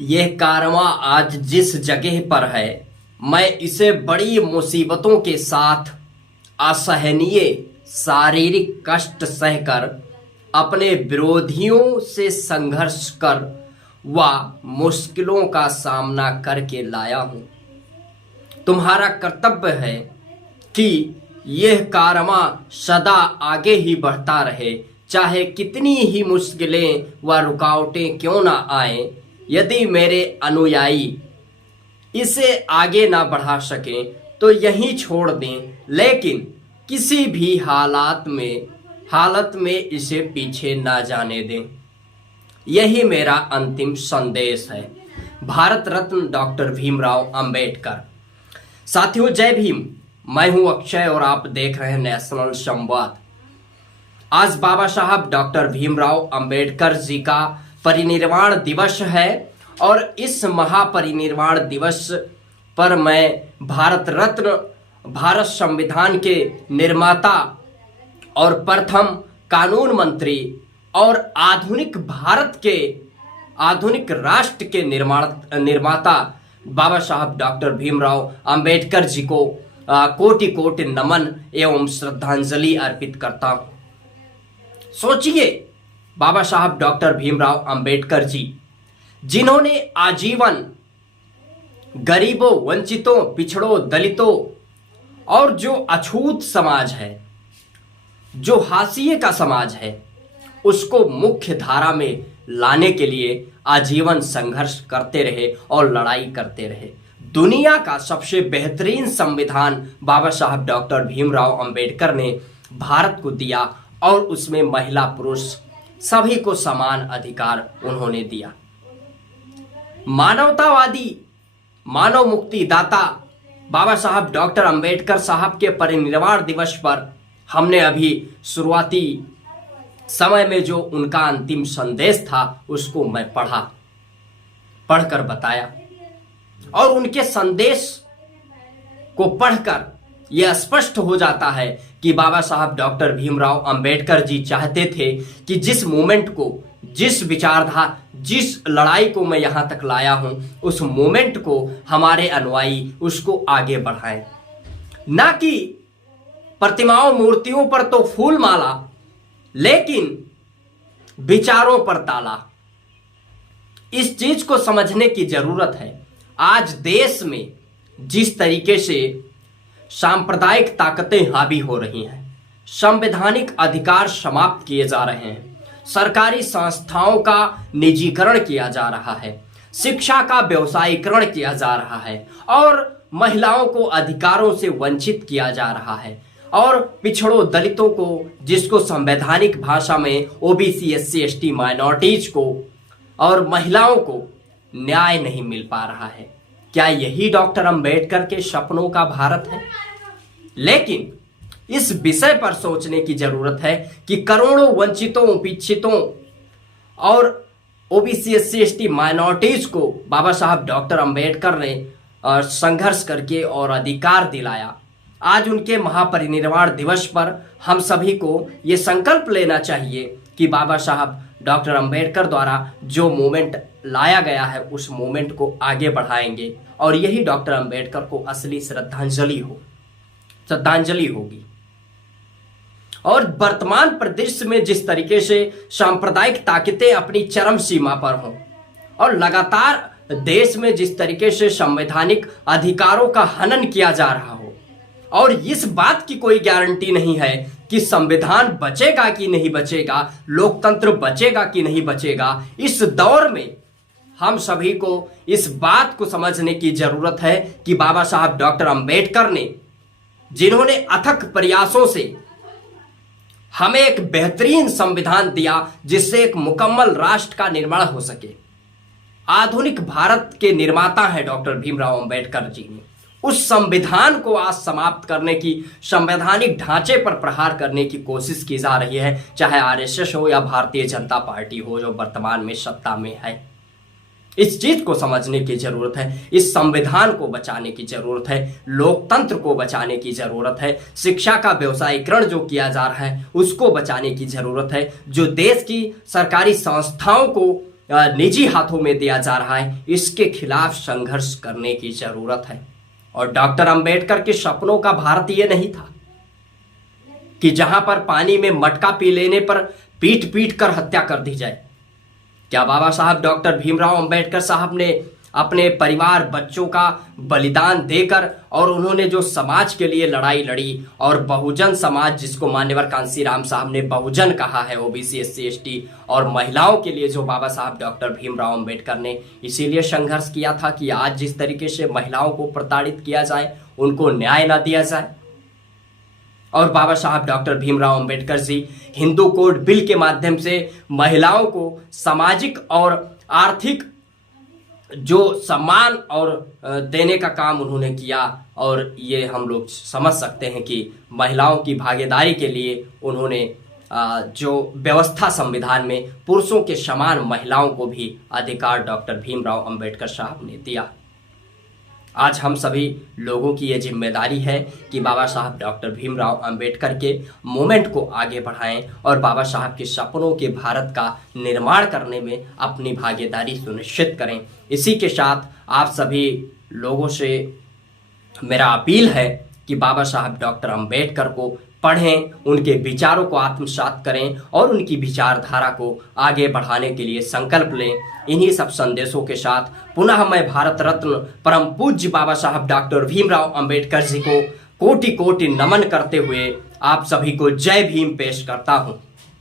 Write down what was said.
यह कारवां आज जिस जगह पर है, मैं इसे बड़ी मुसीबतों के साथ असहनीय शारीरिक कष्ट सहकर अपने विरोधियों से संघर्ष कर व मुश्किलों का सामना करके लाया हूं। तुम्हारा कर्तव्य है कि यह कारवां सदा आगे ही बढ़ता रहे, चाहे कितनी ही मुश्किलें व रुकावटें क्यों ना आए। यदि मेरे अनुयायी इसे आगे ना बढ़ा सकें तो यहीं छोड़ दें, लेकिन किसी भी हालत में इसे पीछे ना जाने दें। यही मेरा अंतिम संदेश है। भारत रत्न डॉक्टर भीमराव अंबेडकर। साथियों, जय भीम। मैं हूं अक्षय और आप देख रहे हैं नेशनल संवाद। आज बाबा साहब डॉक्टर भीमराव अंबेडकर जी का परिनिर्वाण दिवस है और इस महापरिनिर्वाण दिवस पर मैं भारत रत्न, भारत संविधान के निर्माता और प्रथम कानून मंत्री और आधुनिक राष्ट्र के निर्माता बाबा साहब डॉक्टर भीमराव अंबेडकर जी को कोटि कोटि नमन एवं श्रद्धांजलि अर्पित करता हूं। सोचिए, बाबा साहब डॉक्टर भीमराव अंबेडकर जी, जिन्होंने आजीवन गरीबों, वंचितों, पिछड़ों, दलितों और जो अछूत समाज है, जो हाशिए का समाज है, उसको मुख्य धारा में लाने के लिए आजीवन संघर्ष करते रहे और लड़ाई करते रहे। दुनिया का सबसे बेहतरीन संविधान बाबा साहब डॉक्टर भीमराव अंबेडकर ने भारत को दिया और उसमें महिला पुरुष सभी को समान अधिकार उन्होंने दिया। मानवतावादी, मानव मुक्ति दाता बाबा साहब डॉक्टर अंबेडकर साहब के परिनिर्वाण दिवस पर हमने अभी शुरुआती समय में जो उनका अंतिम संदेश था उसको मैं पढ़कर बताया और उनके संदेश को पढ़कर यह स्पष्ट हो जाता है कि बाबा साहब डॉक्टर भीमराव अंबेडकर जी चाहते थे कि जिस मूवमेंट को, जिस विचारधारा, जिस लड़ाई को मैं यहां तक लाया हूं, उस मूवमेंट को हमारे अनुयायी उसको आगे बढ़ाएं। ना कि प्रतिमाओं, मूर्तियों पर तो फूल माला, लेकिन विचारों पर ताला। इस चीज को समझने की जरूरत है। आज देश में जिस तरीके से सांप्रदायिक ताकतें हावी हो रही हैं, संवैधानिक अधिकार समाप्त किए जा रहे हैं, सरकारी संस्थाओं का निजीकरण किया जा रहा है, शिक्षा का व्यवसायीकरण किया जा रहा है और महिलाओं को अधिकारों से वंचित किया जा रहा है और पिछड़ों, दलितों को, जिसको संवैधानिक भाषा में ओबीसी, एससी, एसटी, माइनॉरिटीज को और महिलाओं को न्याय नहीं मिल पा रहा है। क्या यही डॉक्टर अंबेडकर के सपनों का भारत है? लेकिन इस विषय पर सोचने की जरूरत है कि करोड़ों वंचितों, पिछड़ों और ओबीसी, एससी, एसटी, माइनॉरिटीज को बाबा साहब डॉक्टर अंबेडकर ने संघर्ष करके और अधिकार दिलाया। आज उनके महापरिनिर्वाण दिवस पर हम सभी को ये संकल्प लेना चाहिए कि बाबा साहब डॉक्टर अंबेडकर द्वारा जो मूवमेंट लाया गया है उस मूवमेंट को आगे बढ़ाएंगे और यही डॉक्टर अंबेडकर को असली श्रद्धांजलि होगी। और वर्तमान परिदृश्य में जिस तरीके से सांप्रदायिक ताकतें अपनी चरम सीमा पर हों और लगातार देश में जिस तरीके से संवैधानिक अधिकारों का हनन किया जा रहा हो और इस बात की कोई गारंटी नहीं है कि संविधान बचेगा कि नहीं बचेगा, लोकतंत्र बचेगा कि नहीं बचेगा, इस दौर में हम सभी को इस बात को समझने की जरूरत है कि बाबा साहब डॉक्टर अंबेडकर ने, जिन्होंने अथक प्रयासों से हमें एक बेहतरीन संविधान दिया जिससे एक मुकम्मल राष्ट्र का निर्माण हो सके, आधुनिक भारत के निर्माता है डॉक्टर भीमराव अंबेडकर जी ने, उस संविधान को आज समाप्त करने की, संवैधानिक ढांचे पर प्रहार करने की कोशिश की जा रही है, चाहे आरएसएस हो या भारतीय जनता पार्टी हो जो वर्तमान में सत्ता में है। इस चीज को समझने की जरूरत है, इस संविधान को बचाने की जरूरत है, लोकतंत्र को बचाने की जरूरत है, शिक्षा का व्यवसायीकरण जो किया जा रहा है उसको बचाने की जरूरत है, जो देश की सरकारी संस्थाओं को निजी हाथों में दिया जा रहा है, इसके खिलाफ संघर्ष करने की जरूरत है। और डॉक्टर अंबेडकर के सपनों का भारत ये नहीं था कि जहां पर पानी में मटका पी लेने पर पीट पीट कर हत्या कर दी जाए। क्या बाबा साहब डॉक्टर भीमराव अंबेडकर साहब ने अपने परिवार बच्चों का बलिदान देकर और उन्होंने जो समाज के लिए लड़ाई लड़ी और बहुजन समाज, जिसको मान्यवर कांशीराम साहब ने बहुजन कहा है, ओबीसी एससी एसटी और महिलाओं के लिए जो बाबा साहब डॉक्टर भीमराव अंबेडकर ने इसीलिए संघर्ष किया था कि आज जिस तरीके से महिलाओं को प्रताड़ित किया जाए, उनको न्याय न दिया जाए। और बाबा साहब doctor Bhimrao Ambedkar ji Hindu code bill के माध्यम से महिलाओं को सामाजिक और आर्थिक जो सम्मान और देने का काम उन्होंने किया। और ये हम लोग समझ सकते हैं कि महिलाओं की भागीदारी के लिए उन्होंने जो व्यवस्था संविधान में पुरुषों के समान महिलाओं को भी अधिकार डॉक्टर भीमराव अंबेडकर साहब ने दिया। आज हम सभी लोगों की ये जिम्मेदारी है कि बाबा साहब डॉक्टर भीमराव अंबेडकर के मूवमेंट को आगे बढ़ाएं और बाबा साहब के सपनों के भारत का निर्माण करने में अपनी भागीदारी सुनिश्चित करें। इसी के साथ आप सभी लोगों से मेरा अपील है कि बाबा साहब डॉक्टर अंबेडकर को पढ़ें, उनके विचारों को आत्मसात करें और उनकी विचारधारा को आगे बढ़ाने के लिए संकल्प लें। इन्हीं सब संदेशों के साथ पुनः मैं भारत रत्न परम पूज्य बाबा साहब डॉक्टर भीमराव अंबेडकर जी को कोटि कोटि नमन करते हुए आप सभी को जय भीम पेश करता हूं।